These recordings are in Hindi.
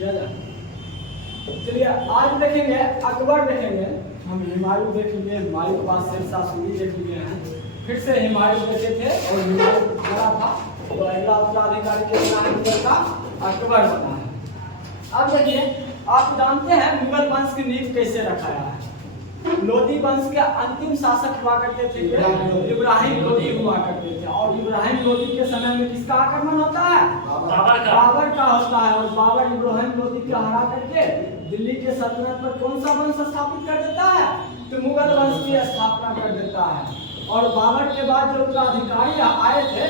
चलिए आज देखेंगे अकबर देखेंगे, हम हुमायूं देख लिए, हुमायूं के पास शेरशाह सूरी देख लिए हैं, फिर से हुमायूं देखे थे और हुमायूं बना था तो अगला उत्तराधिकारी के नाम का अकबर बना है। अब देखिए आप जानते हैं मुगल वंश की नींव कैसे रखाया है। लोधी वंश के अंतिम शासक हुआ करते थे इब्राहिम लोधी हुआ करते थे, और इब्राहिम लोधी के समय में किसका आक्रमण होता है? बाबर का होता है। और बाबर इब्राहिम लोधी को हरा करके दिल्ली के सल्तनत पर कौन सा वंश स्थापित कर देता है? तो मुगल वंश की स्थापना कर देता है। और बाबर के बाद जो उत्तराधिकारी आए थे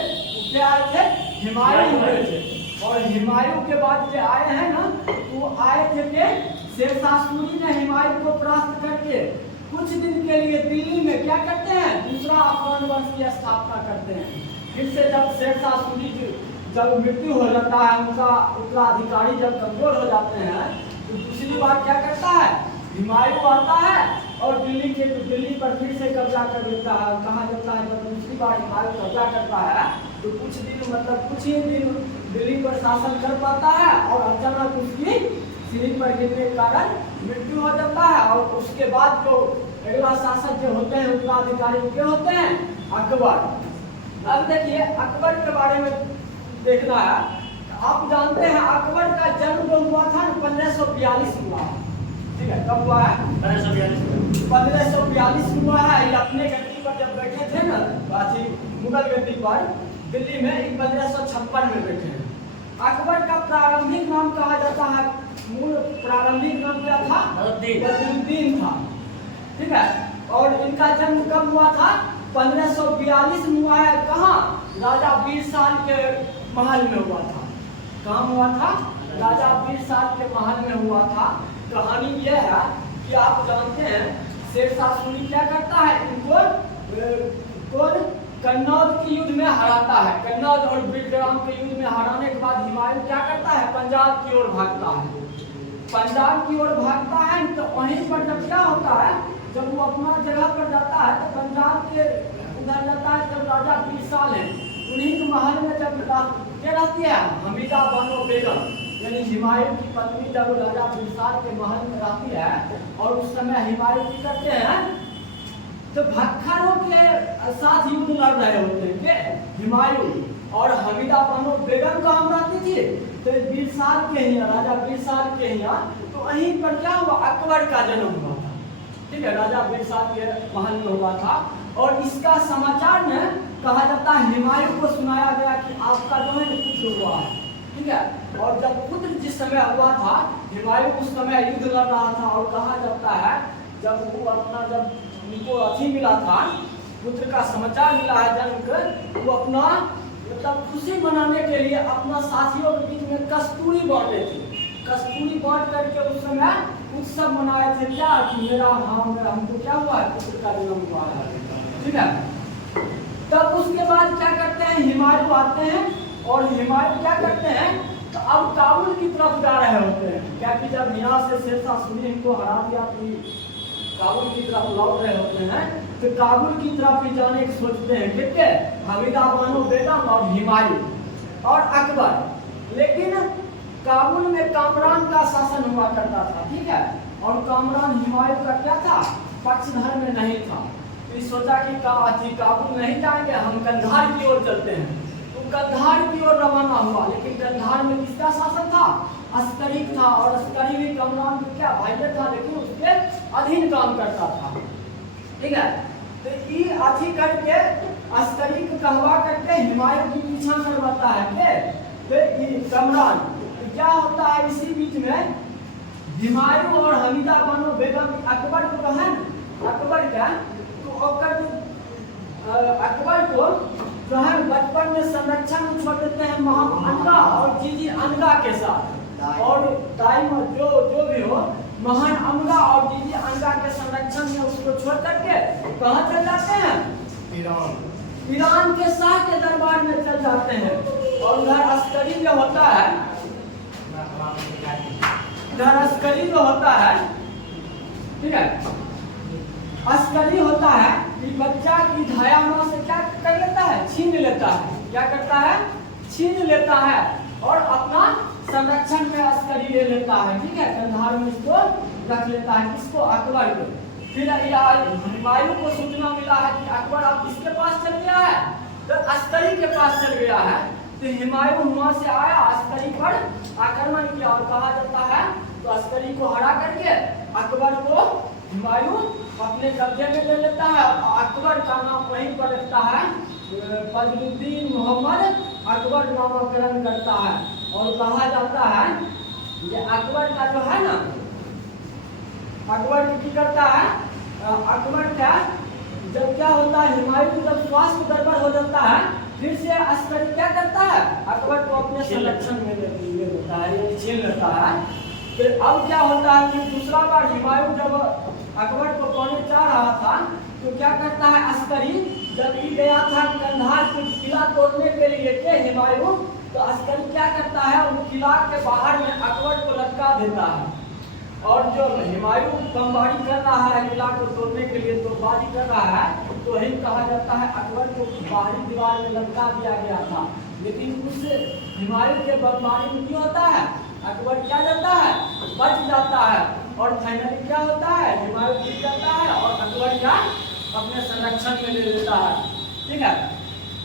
क्या आए थे? हुमायूं हुए थे। और हुमायूं के बाद जो आए हैं ना वो आए थे के शेरशाह सूरी ने हुमायूं को परास्त करके कुछ दिन के लिए दिल्ली में क्या करते हैं? दूसरा अपना वंश की स्थापना करते हैं। फिर से जब शेरशाह सूरी जब मृत्यु हो जाता है, उनका उत्तराधिकारी जब कमजोर हो जाते हैं तो दूसरी बार क्या करता है? हुमायूं आता है और दिल्ली पर फिर से कब्जा कर लेता है। कहा जाता है जब दूसरी बार हुमायूं कब्जा करता है तो कुछ ही दिन दिल्ली पर शासन कर पाता है और अचानक उसकी सीढ़ी पर गिरने के कारण मृत्यु हो जाता है। और उसके बाद जो अगला शासक जो होते हैं उत्तराधिकारी के होते हैं अकबर। अब देखिए अकबर के बारे में देखना है। आप जानते हैं अकबर का जन्म जो हुआ था 1542 हुआ है। ठीक है, कब हुआ है? 1542 हुआ है। ये अपने गद्दी पर जब बैठे थे ना मुगल गद्दी पर दिल्ली में 1556 में बैठे हैं। अकबर का प्रारंभिक नाम कहा जाता है, मूल प्रारंभिक नाम क्या था? बदरुद्दीन था। ठीक है, और इनका जन्म कब हुआ था? 1542 में हुआ है। कहाँ? राजा बीरसाल के महल में हुआ था। कहाँ हुआ था? राजा बीरसाल के महल में हुआ था। कहानी यह है कि आप जानते हैं शेरशाह सूरी क्या करता है? इनको कन्नौज के युद्ध में हराता है। कन्नौज और बिरग्राम के युद्ध में हराने के बाद हुमायूं क्या करता है? पंजाब की ओर भागता है। पंजाब की ओर भागता है तो वहीं पर जब क्या होता है, जब वो अपना जगह पर जाता है तो पंजाब के उधर जाता है। जब राजा बीरसाल है उन्हीं के महल में जब क्या रहती है? हमीदा बानो बेगम यानी हुमायूं की पत्नी जब राजा बीरसाल के महल में रहती है और उस समय हुमायूं की करते हैं तो भक्खरों के साथ युद्ध लड़ रहे होते हैं हुमायूं और हमीदा बानो बेगम का हम रहती थी तो बीरसाल के यहाँ, राजा बीरसाल के यहाँ। तो वहीं पर क्या हुआ? अकबर का जन्म हुआ था। ठीक है, राजा बीरसाल के महल में हुआ था। और इसका समाचार में कहा जाता है हुमायूं को सुनाया गया कि आपका जो है पुत्र हुआ है। ठीक है, और जब पुत्र जिस समय हुआ था हुमायूं उस समय युद्ध लड़ रहा था। और कहा जाता है जब वो अपना जब उनको अथी मिला था, पुत्र का समाचार मिला है जन्म कर, वो अपना मतलब खुशी मनाने के लिए अपना साथियों के बीच में कस्तूरी बांटे थे। कस्तूरी बांट करके उस समय उत्सव मनाए थे। क्या कि मेरा हमको क्या हुआ है? पुत्र का जन्म हुआ है। ठीक है, तब उसके बाद क्या करते हैं? हुमायूं आते हैं और हुमायूं क्या करते हैं? तो अब काबुल की तरफ जा रहे होते हैं। क्या कि जब यहाँ से शेरशाह सूरी इनको हरा दिया तो काबुल की तरफ लौट रहे होते हैं तो काबुल की तरफ ही जाने की सोचते हैं। ठीक है, हमीदा बानो बेगम और हुमायूं और अकबर। लेकिन काबुल में कामरान का शासन हुआ करता था। ठीक है, और कामरान हुमायूं का क्या था? पक्षधर में नहीं था। तो सोचा कि काबुल नहीं जाएंगे, हम कंधार की ओर चलते हैं। तो कंधार की ओर रवाना हुआ। लेकिन कंधार में किसका शासन था? अस्करी था। और अस्करी भी कामरान का क्या भाई था, लेकिन उसके अधीन काम करता था। ठीक है, तो ये अथी करके अस्करी को कहवा करके हुमायूं की पीछा करवाता है तो कामरान। तो क्या होता है इसी बीच में हुमायूं और हमीदा बानो बेगम अकबर को कहन अकबर क्या तो अकबर को बचपन में संरक्षण में छोड़ देते हैं अनगा और जीजी अनगा के साथ। और टाइम जो भी हो महान अनगा और जीजी अनगा के संरक्षण में उसको छोड़ करके कहाँ चल जाते हैं? ईरान के शाह के दरबार में चल जाते हैं। और उधर अस्करी जो होता है, उधर अस्करी जो होता है, ठीक है, अस्करी होता है कि बच्चा की धाया मां से क्या कर लेता है? छीन लेता है। क्या करता है? छीन लेता है और अपना संरक्षण में अस्करी ले लेता है, ठीक है, कंधार में इसको रख लेता है, किसको, अकबर को। फिर हुमायूं को सूचना मिला है कि अकबर अब किसके पास चल गया है, तो अस्करी के पास चल गया है। तो हुमायूं वहां से आया, अस्करी पर आक्रमण किया और कहा जाता है तो अस्करी को हरा करके अकबर को हुमायूं अपने कब्जे में ले लेता है। अकबर का नाम वहीं पर रखता है, फजलुद्दीन मोहम्मद अकबर नामकरण करता है। और कहा जाता है ये अकबर का जो है ना, अकबर की करता है, अकबर का जब क्या होता है, हुमायूं को जब स्वास्थ्य गड़बड़ हो जाता है, फिर से अस्करी क्या करता है, अकबर को अपने संरक्षण में ले लेता है, छीन लेता है। फिर अब क्या होता है कि दूसरा बार हुमायूं जब अकबर को पौने चाह रहा था, तो क्या करता है अस्करी, जब ये गया था कंधार को किला तोड़ने के लिए के हुमायूं, तो अस्करी क्या करता है, उन किला के बाहर में अकबर को लटका देता है। और जो हुमायूं बमबारी कर रहा है किला को तोड़ने के लिए, तो बारी कर रहा है, तो वही कहा जाता है अकबर को बाहरी दीवार में लटका दिया गया था। लेकिन उस हुमायूं के बमबारी में क्या होता है, अकबर क्या जाता है, बच जाता है। और फाइनली क्या होता है, हुमायूं जीत जाता है और अकबर क्या अपने संरक्षण में ले लेता है, ठीक है।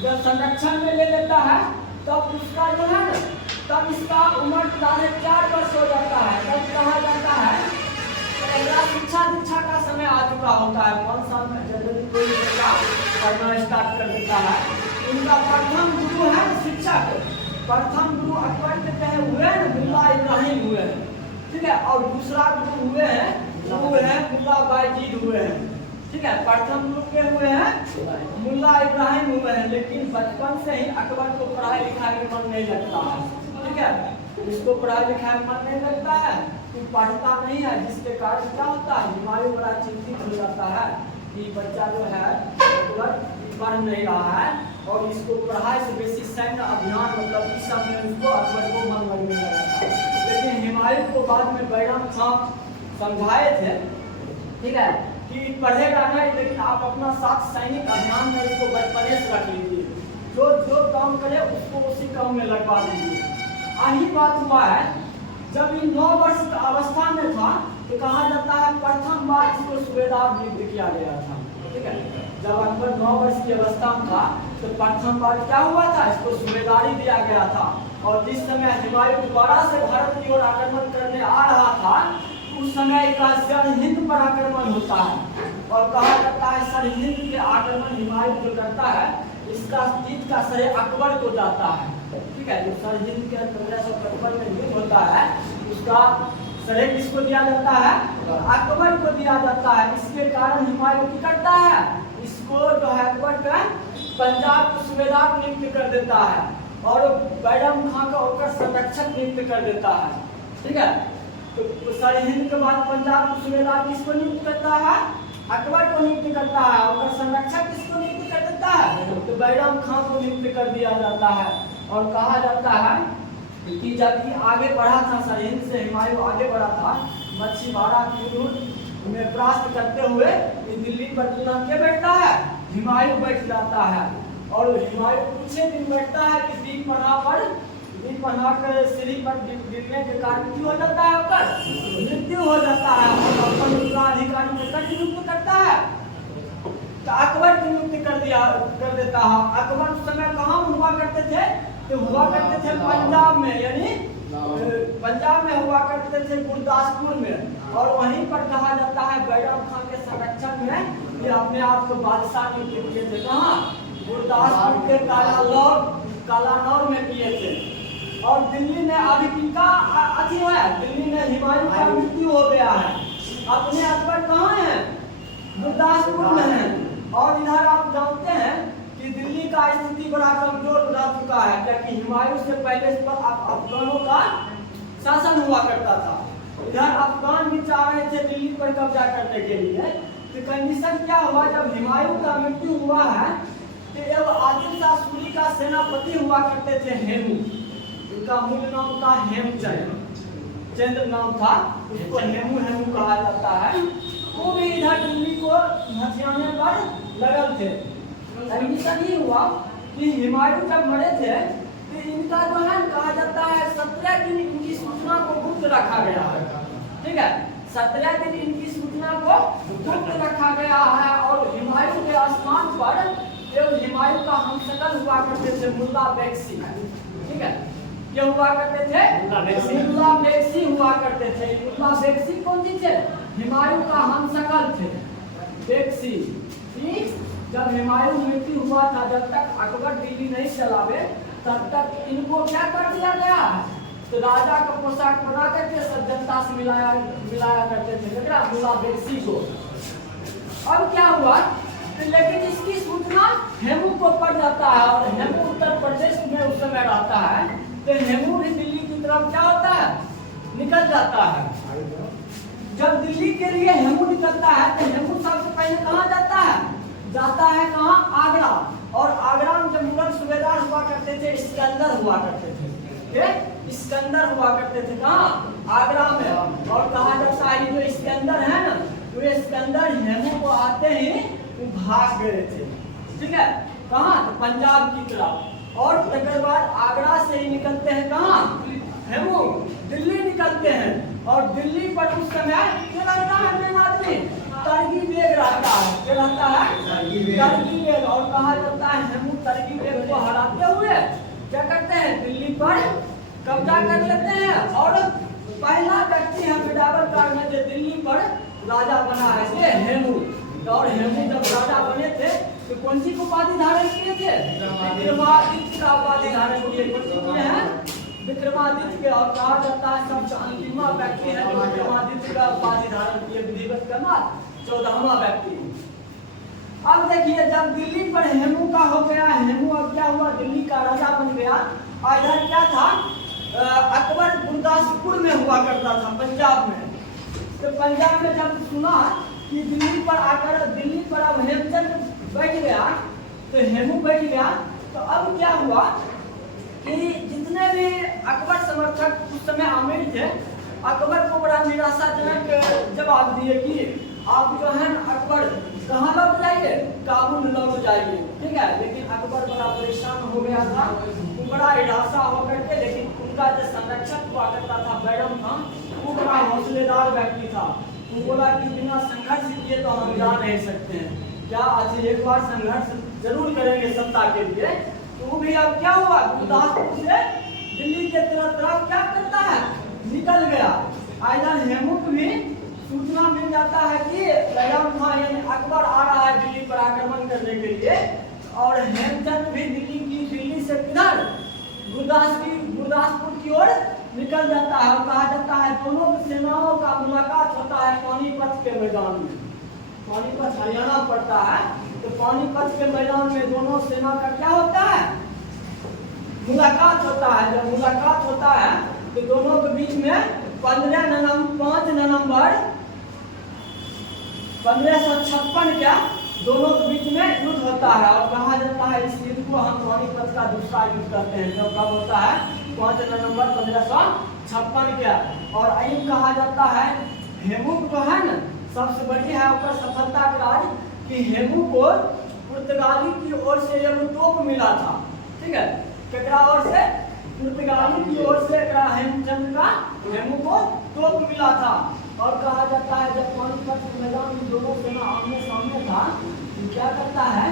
जब संरक्षण में ले लेता है तब उसका जो है ना, तब इसका उम्र 4.5 वर्ष हो जाता है। तब कहा जाता है शिक्षा दीक्षा का समय आ चुका होता है। 5 साल में जब कोई बच्चा पढ़ना स्टार्ट कर देता है, उनका प्रथम गुरु है शिक्षक, प्रथम गुरु अकबर के कहे हुए हैं मुल्ला इब्राहिम हुए हैं, ठीक है। और दूसरा गुरु हुए हैं, वो है मुल्ला बायजीद हुए हैं, ठीक है। प्रथम गुरु के हुए हैं मुल्ला इब्राहिम हुए हैं। लेकिन बचपन से ही अकबर को पढ़ाई लिखाई में मन नहीं लगता है, ठीक है। इसको पढ़ाई लिखाई में मन नहीं लगता है, तो पढ़ता नहीं है, जिसके कारण क्या होता है, हुमायूं बड़ा चिंतित हो जाता है कि बच्चा जो है अकबर पढ़ नहीं रहा है, और इसको पढ़ाई से बेसी सैन्य अभियान मतलब इस सब में उसको अकबर को मन लगने लगा था। लेकिन हुमायूं को बाद में बैरम खां समझाए थे, ठीक है, कि पढ़ेगा नहीं, लेकिन आप अपना साथ सैनिक अभियान में इसको बचपने से रख लीजिए, जो जो काम करे उसको उसी काम में लगवा दीजिए। यही बात हुआ है जब ये 9 वर्ष की अवस्था में था, तो कहा जाता है प्रथम बार इसको सूबेदार नियुक्त किया गया था, ठीक है। जब अकबर 9 वर्ष की अवस्था में था, तो प्रथम बार क्या हुआ था, इसको सूबेदारी दिया गया था। और जिस समय हुमायूं दोबारा से भारत की ओर आक्रमण करने आ रहा था, उस समय का सरहिंद पर आक्रमण होता है, और कहा जाता है सरहिंद के आक्रमण हुमायूं जो करता है, इसका जीत का श्रेय अकबर को जाता है, ठीक है। जो सरहिंद के 1555 में युद्ध होता है, उसका श्रेय किसको दिया जाता है, अकबर को दिया जाता है। इसके कारण हुमायूं क्या करता है, इसको जो है अकबर का पंजाब को सूबेदार नियुक्त कर देता है, और बैरम खां का होकर संरक्षक नियुक्त कर देता है, ठीक है। तो सरहिंद के बाद पंजाब को सूबेदार किसको नियुक्त करता है, अकबर को नियुक्त करता है, और संरक्षक किसको नियुक्त कर देता है, तो बैरम खां को नियुक्त कर दिया जाता है। और कहा जाता है कि जब ये आगे बढ़ा था, सरहिंद से हुमायूं आगे बढ़ा था, मच्छीमारा की युद्ध में परास्त करते हुए ये दिल्ली पर के बैठता है, हुमायूं बैठ जाता है। और हुमायूं कुछ दिन बैठता है कि दीप पन्हा के सीढ़ी पर गिरने के कारण क्या हो जाता है, उसका मृत्यु हो जाता है। अपन उत्तराधिकारी में कट नियुक्त करता है, तो अकबर की नियुक्ति कर देता है। अकबर उस समय कहाँ हुआ करते थे, तो हुआ करते थे पंजाब में, यानी पंजाब में हुआ करते थे गुरदासपुर में। और वहीं पर कहा जाता है बैरम खां के संरक्षण में ये अपने आप को बादशाह नियुक्त किए थे। कहाँ, गुरदासपुर के कालानौर में किए थे। और दिल्ली में अभी किनका अति है, दिल्ली में हुमायूं का मृत्यु हो गया है। अपने अकबर कहाँ है, गुरदासपुर में है। और इधर आप जानते हैं कि दिल्ली का स्थिति बड़ा कमजोर रह चुका है, क्योंकि हुमायूं से पहले इस पर अफगानों का शासन हुआ करता था। इधर अफगान भी चाह रहे थे दिल्ली पर कब्जा करने के लिए। तो कंडीशन क्या हुआ, जब हुमायूं का मृत्यु हुआ है, तो जब आदिल शाह सूरी का सेनापति हुआ करते थे हेमू, उनका मूल नाम था हेमचंद नाम था, उसको हेमू कहा जाता है। वो भी इधर दिल्ली को हथियाने पर लगल थे। कंडीशन ये हुआ कि हुमायूं जब मरे थे, तो कि इनका जो है कहा जाता है 17 दिन इनकी सूचना को गुप्त रखा गया है। ठीक है, 17 दिन इनकी सूचना को गुप्त रखा गया है। और हुमायूं के स्थान पर एवं हुमायूं का हमशक्ल हुआ करते थे मुल्ला बेगसी। ठीक है, क्या हुआ करते थे? मुल्ला बेगसी हुआ करते थे। मुल्ला बेगसी कौन सी थे? हुमायूं का हमशक्ल थे बेगसी। ठीक, जब हुमायूं मृत्यु हुआ था, जब तक अकबर दिल्ली नहीं चलावे तब तक इनको क्या कर दिया गया? तो राजा का पोशाक बना करके सब जनता से मिलाया करते थे मुल्ला बेगसी को। अब क्या हुआ? लेकिन इसकी सूचना हेमू को पड़ जाता है और हेमू उत्तर प्रदेश में उस समय रहता है, तो हेमू भी दिल्ली की तरफ क्या होता है? निकल जाता है। जब दिल्ली के लिए हेमू निकलता है तो हेमू सबसे पहले कहाँ जाता है? जाता है कहाँ? आगरा। और आगरा में जब मुगल सूबेदार हुआ करते थे इस्कंदर हुआ करते थे। इस्कंदर हुआ करते थे कहाँ? आगरा में। और कहा जाता है जो इस्कंदर है ना, तो इस्कंदर हेमू को आते ही वो भाग गए थे। ठीक है, कहाँ? तो पंजाब की तरफ। और तकर बाद आगरा से ही निकलते हैं कहाँ? हेमू दिल्ली निकलते हैं। और दिल्ली पर उस समय क्या लगता है? मेन आदमी तरगी बेग रहता है। क्या रहता है? तरगी बेग। और कहा जाता है हेमू तरगी बेग को हराते हुए क्या करते हैं? दिल्ली पर कब्जा कर लेते हैं। और पहला व्यक्ति है बिडावर काल में जो दिल्ली पर राजा बना है ये हेमू। और हेमू जब राजा बने थे तो कौन सी उपाधि धारण किए थे? विक्रमादित्य का उपाधि धारण किए। कौन सी किए हैं? विक्रमादित्य के। और कहा जाता है सबसे अंतिमा व्यक्ति है जो विक्रमादित्य का उपाधि धारण किए विधिवत के बाद 14वां व्यक्ति। अब देखिए जब दिल्ली पर हेमू का हो गया, हेमू अब क्या हुआ? दिल्ली का राजा बन गया। और इधर क्या था? अकबर गुरदासपुर में हुआ करता था, पंजाब में। तो पंजाब में जब सुना कि दिल्ली पर आकर दिल्ली पर अब हेमचंद बैठ गया, तो हेमू बैठ गया, तो अब क्या हुआ कि जितने भी अकबर समर्थक उस समय आमिर थे, अकबर को बड़ा निराशाजनक जवाब दिए कि आप जो है अकबर कहाँ लौट जाइए? काबुल लौट जाइए। ठीक है, लेकिन अकबर बड़ा परेशान हो गया था, वो बड़ा निराशा होकर के। लेकिन उनका जो संरक्षक हुआ करता था बैरम खान, वो बड़ा हौसलेदार व्यक्ति था। वो बोला कि बिना संघर्ष किए तो हम जा नहीं सकते हैं, क्या आज एक बार संघर्ष जरूर करेंगे सत्ता के लिए। तो वो भी अब क्या हुआ? गुरदासपुर से दिल्ली के तरफ क्या करता है? निकल गया। इधर हेमू को भी सूचना मिल जाता है कि बैरम खान यानी अकबर आ रहा है दिल्ली पर आक्रमण करने के लिए। और हेमचंद भी दिल्ली से किधर? गुरदासपुर की ओर निकल जाता है। और कहा जाता है दोनों सेनाओं का मुलाकात होता है पानीपत के मैदान में। पानीपत हरियाणा पड़ता है, तो पानीपत के मैदान में दोनों सेना का क्या होता है? मुलाकात होता है। जब मुलाकात होता है तो दोनों के बीच में 5 नवंबर 1556 क्या दोनों के बीच में युद्ध होता है। और कहा जाता है इस युद्ध को हम पानीपत का दूसरा युद्ध करते हैं। जो कब होता है? 5 नवंबर 1556 क्या। और यही कहा जाता है हेमू को है ना सबसे बड़ी है ऊपर सफलता का राज कि हेमू को पुर्तगाली की ओर से एक तोप मिला था। ठीक है, केकरा ओर से? पुर्तगाली की ओर से हेमचंद का हेमू को तोप मिला था। और कहा जाता है जब पानीपत के मैदान में दोनों सेना आमने सामने था, तो क्या करता है?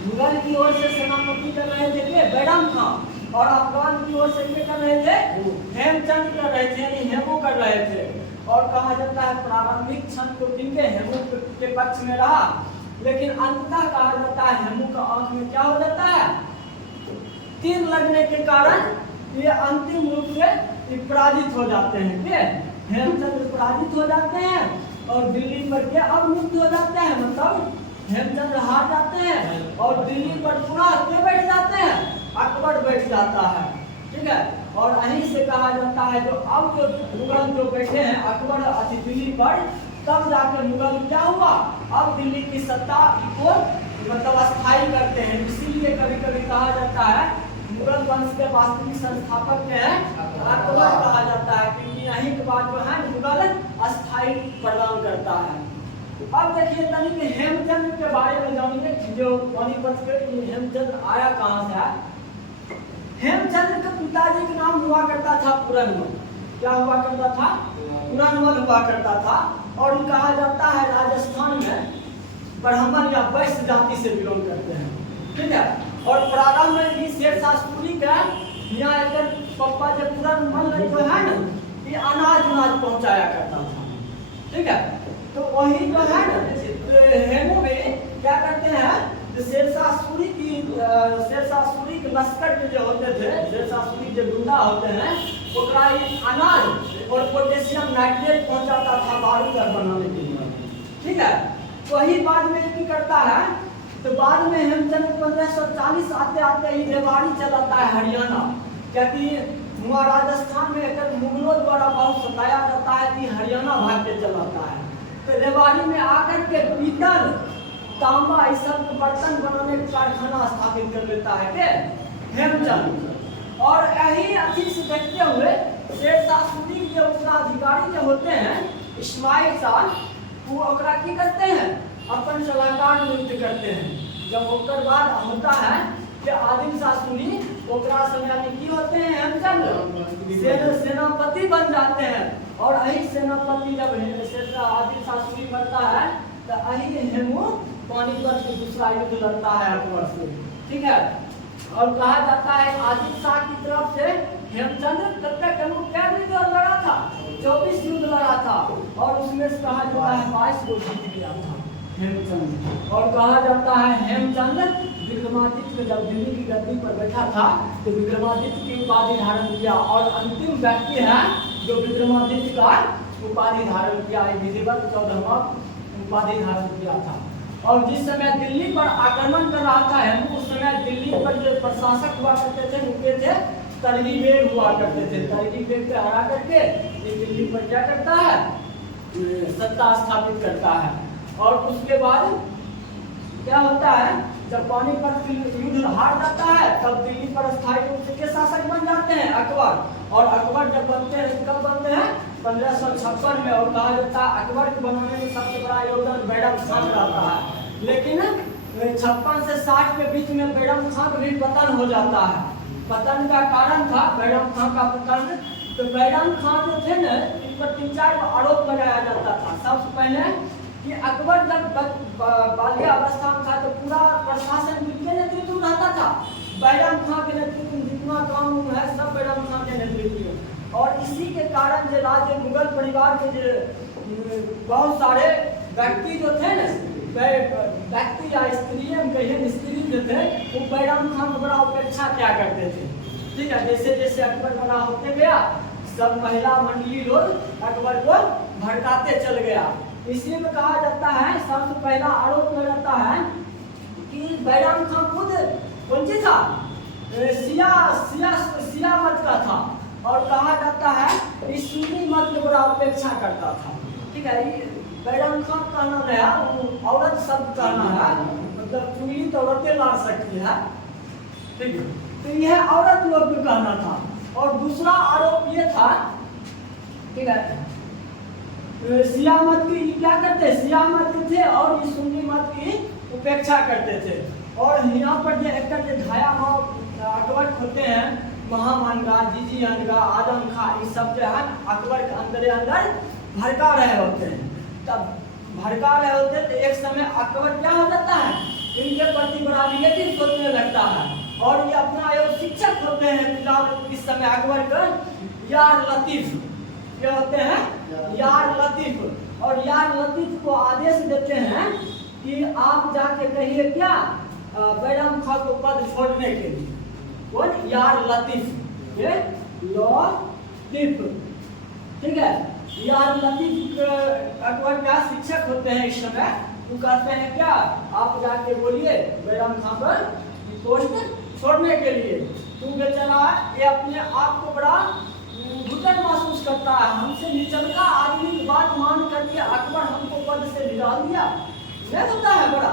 मुगल की ओर से सेनापति कर रहे थे बैरम खान, और अफगान की ओर से क्या कर रहे थे? हेमचंद कर रहे थे, यानी हेमू कर रहे थे। और कहा जाता है प्रारंभिक क्षण तो ठीक है हेमू के पक्ष में रहा, लेकिन अंततः कहा जाता है हेमू का आंख में क्या हो जाता है? तीर लगने के कारण ये अंतिम रूप से पराजित हो जाते हैं। ठीक है, हेमचंद पराजित हो जाते हैं और दिल्ली पर के अवमुक्त हो जाते हैं, मतलब हेमचंद हार जाते हैं और दिल्ली पर पूरा के बैठ जाते हैं? अकबर बैठ जाता है। ठीक है, और यहीं से कहा जाता है जो अब जो मुगल जो बैठे हैं अकबर दिल्ली पर, तब जाकर मुगल क्या हुआ? अब दिल्ली की सत्ता को मतलब स्थायी करते हैं। इसीलिए कभी कभी कहा जाता है मुगल वंश के वास्तविक संस्थापक के हैं अकबर कहा जाता है, क्योंकि यहीं के बाद जो है मुगल अस्थायी प्रदान करता है। अब देखिए तनिक हेमचंद के बारे में जानिए, जो पानीपत के हेमचंद आया कहाँ से है। हेमचंद्र के पिताजी का नाम हुआ करता था पुरनमल। क्या हुआ करता था? पुरनमल हुआ करता था। और कहा जाता है राजस्थान में ब्राह्मण या वैश्य जाति से बिलोंग करते हैं, ठीक है। और प्रारंभ में भी शेरशाह सूरी का यहाँ एक पप्पा जब पुरनमल जो है ना, ये अनाज पहुंचाया करता था, ठीक है। तो वही जो है ना हेमू में क्या करते हैं, शेरशाह सूरी के लश्कर के जो होते थे, शेरशाह सूरी जो गुंडा होते हैं, ओकरा अनाज और पोटेशियम नाइट्रेट पहुंचाता था बारूद बनाने के लिए, ठीक है। वही बाद में ये करता है, तो बाद में हेमचंद 1540 आते आते ही रेवाड़ी चलाता है हरियाणा, क्योंकि वहाँ राजस्थान में एक मुगलों द्वारा बहुत सताया जाता है कि हरियाणा भाग के चलाता है। तो रेवाड़ी में आकर के पीतल तांबा इस सब बर्तन बनाने का कारखाना स्थापित कर लेता है के हेमचंद। और यही अति से देखते हुए शेरशाह सूरी के उत्तराधिकारी जो होते हैं इस्माइल शाह, वो ओकरा की करते हैं, अपन सलाहकार नियुक्त करते हैं। जब ओकर बाद होता है कि आदिल शाह सूरी ओकरा समय में की होते हैं हेमचंद सेनापति बन जाते हैं। और यही सेनापति जब आदिल शाह सूरी बनता है तो यही हेमू पानीपत में दूसरा युद्ध लड़ता है अकबर से, ठीक है। और कहा जाता है आदिल शाह की तरफ से हेमचंद तब तक हेमू क्या युद्ध लड़ा था, 24 युद्ध लड़ा था। और उसमें से कहा जाता है 22 को जीत गया था हेमचंद। और कहा जाता है हेमचंद विक्रमादित्य जब दिल्ली की गद्दी पर बैठा था तो विक्रमादित्य की उपाधि धारण किया। और अंतिम व्यक्ति है जो विक्रमादित्य का उपाधि धारण किया, विधिवत 14वां उपाधि धारण किया था। और जिस समय दिल्ली पर आक्रमण कर रहा था हेमू, उस समय दिल्ली पर जो प्रशासक हुआ करते थे उनके थे तरगी बेग हुआ करते थे। तरगी बेग को हरा करके ये दिल्ली पर क्या करता है, सत्ता स्थापित करता है। और उसके बाद क्या होता है, जब पानीपत युद्ध हार जाता है तब दिल्ली पर स्थायी रूप से शासक बन जाते हैं अकबर। और अकबर जब बनते हैं, कब बनते हैं, 1556 में। और कहा जाता है अकबर के बनाने में सबसे बड़ा योगदान बैरम खान का रहता है। लेकिन 56 से 60 के बीच में बैरम खान भी पतन हो जाता है। पतन का कारण था बैरम खान का पतन। तो बैरम खान जो थे ना, इन पर 3-4 आरोप लगाया जाता था। सबसे पहले कि अकबर जब बालिया अवस्था में था तो पूरा प्रशासन किसके नेतृत्व में रहता था, बैरम खान के नेतृत्व में। जितना काम है सब बैरम खान के नेतृत्व में। और इसी के कारण जो राज्य मुगल परिवार के जो बहुत सारे व्यक्ति जो थे ना, व्यक्ति या स्त्री जो थे, वो बैरम खान को बड़ा उपेक्षा क्या करते थे, ठीक है। जैसे जैसे अकबर बड़ा होते गया सब महिला मंडली लोग अकबर को भड़काते चल गया। इसी में कहा जाता है सबसे पहला आरोप लगाता है कि बैरम खान खुद कौन सी था, शिया मत का था। और कहा जाता है इस सुन्नी मत की बड़ा उपेक्षा करता था, ठीक है। बैरम खान कहना है औरत शब्द कहना है, मतलब चुंगली तो औरतें ला सकती है, ठीक है। तो यह औरत लोग को कहना था। और दूसरा आरोप ये था, ठीक है, शिया मत की क्या करते, शिया मत थे और इस सुन्नी मत की उपेक्षा करते थे। और यहाँ पर जो एक ढाया अकबर होते हैं, महामानगा, जीजीअनगा, आजम खां, ये सब जो है अकबर के अंदर भड़का रहे होते हैं। तब भड़का रहे होते हैं तो एक समय अकबर क्या हो जाता है, इनके प्रति बड़ा निगेटिव सोचने लगता है। और ये अपना एक शिक्षक होते हैं फिलहाल इस समय अकबर का, यार लतीफ, ये होते हैं यार लतीफ। और यार लतीफ को आदेश देते हैं कि आप जाके कहिए क्या बैरम खान को पद छोड़ने के लिए। कौन, यार लतीफ, ये लतीफ, ठीक है। यार लतीफ अकबर का शिक्षक होते हैं इस समय। वो कहते हैं क्या, आप जाके बोलिए बैरम खान को छोड़ने के लिए। तू बेचारा ये अपने आप को बड़ा घुटन महसूस करता है, हमसे निचलका आदमी की बात मान करके अकबर हमको पद से निकाल दिया, नहीं होता है बड़ा।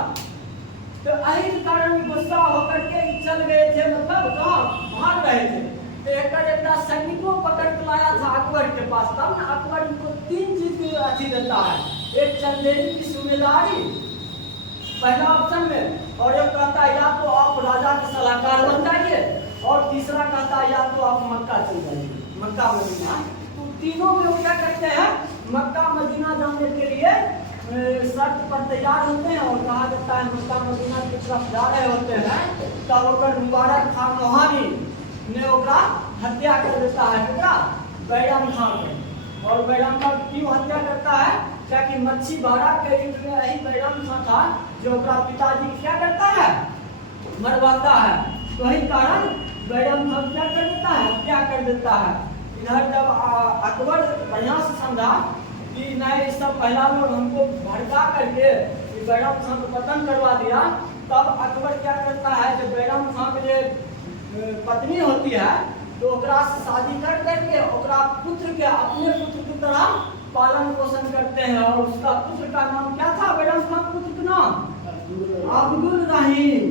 तो यही कारण गुस्सा होकर के चल गए थे, मतलब कहाँ भाग रहे थे। तो एक सैनिकों पकड़ के लाया था अकबर के पास। तब ना अकबर इनको 3 चीज की अच्छी देता है, एक चंदेरी की जिम्मेदारी पहला ऑप्शन में, और एक कहता है या तो आप राजा के सलाहकार बन जाइए और तीसरा कहता है या तो आप मक्का चल जाइए, मक्का मदीना। तो तीनों में वो क्या करते हैं, मक्का मदीना जाने के लिए शर्त पर तैयार होते हैं। और कहा जाता है मक्का मदीना की तरफ जा रहे होते हैं तब ओकर मुबारक खान रोहानी ने ओकरा हत्या कर देता है, क्या बैरम खान के। और बैरम खान क्यों हत्या करता है, क्या कि मच्छी बाड़ा के युद्ध में यही बैरम खान था जो ओकरा पिताजी क्या करता है, मरवाता है। तो वही कारण बैरम खान क्या कर देता है, हत्या कर देता है। इधर जब अकबर बढ़िया से समझा कि नहीं सब पहला लोग हमको भड़का करके बैरम खान को पतन करवा दिया, तब अकबर क्या करता है, जब बैरम खान के जो पत्नी होती है तो ओकरा से शादी कर करके ओकरा पुत्र के अपने पुत्र की तरह पालन पोषण करते हैं। और उसका पुत्र का नाम क्या था, बैरम खान पुत्र का नाम अब्दुल रहीम।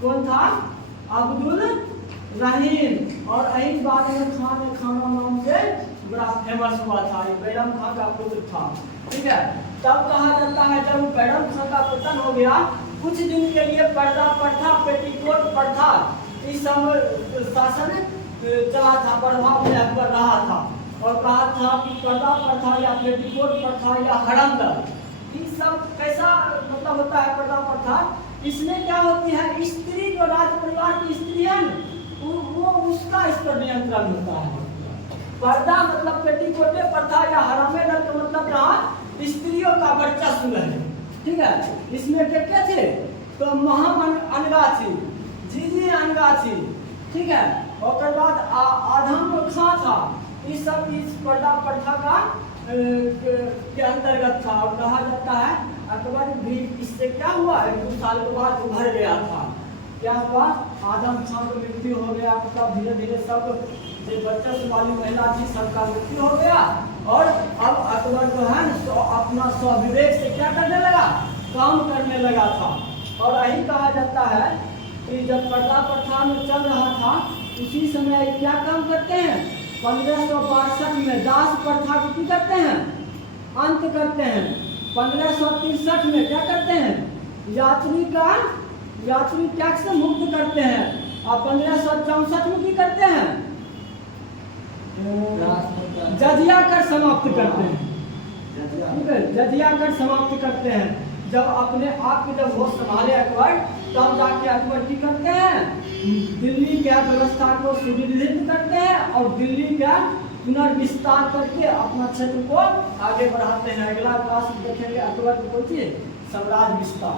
कौन था, अब्दुल रहीम। और यही बाद में खाना नाम से बड़ा फेमस हुआ था, ये बैरम खान का पुत्र था। ठीक है, तब कहा जाता है जब बैरम खान का पतन हो गया, कुछ दिन के लिए पर्दा प्रथा, पेटीकोट प्रथा इस समय शासन चला था, प्रभाव में अकबर रहा था। और कहा था कि पर्दा प्रथा या पेटीकोट प्रथा या हरमदर, ये सब कैसा मतलब होता है पर्दा प्रथा। इसमें क्या होती है, स्त्री जो राज परिवार की स्त्री है वो उसका इस पर नियंत्रण होता है। पर्दा मतलब पेटीकोटे प्रथा या हरामेदर का मतलब रहा स्त्रियों का वर्चस्व है। ठीक है, इसमें क्या थे, तो महामन अनगा थी, जीजी अनगा थी। ठीक है, और बाद आधम खां था। इस सब इस पर्दा प्रथा का के अंतर्गत था। और कहा जाता है अकबर भी इससे क्या हुआ, 1-2 साल के बाद उभर गया था। क्या हुआ, आदम खां की मृत्यु हो गया, तब धीरे धीरे सब जो वर्चस्व वाली महिला थी सबका मृत्यु हो गया। और अब अकबर जो है तो अपना स्वविवेक से क्या करने लगा, काम करने लगा था। और यही कहा जाता है कि जब पर्दा प्रथा में चल रहा था उसी समय क्या काम करते हैं, 1562 में दास प्रथा की करते हैं, अंत करते हैं। 1563 में क्या करते हैं, यात्री टैक्स से मुक्त करते हैं। और 1564 में क्या करते हैं, जजिया कर समाप्त करते हैं। ठीक है, जजिया कर समाप्त करते हैं। जब अपने आप के जब होश संभाले अकबर, तब जाके अकबर की करते हैं, दिल्ली की व्यवस्था को सुदृढ़ करते हैं और दिल्ली का पुनर्विस्तार करके अपना क्षेत्र को आगे बढ़ाते हैं। अगला क्लास देखेंगे अकबर की साम्राज्य विस्तार।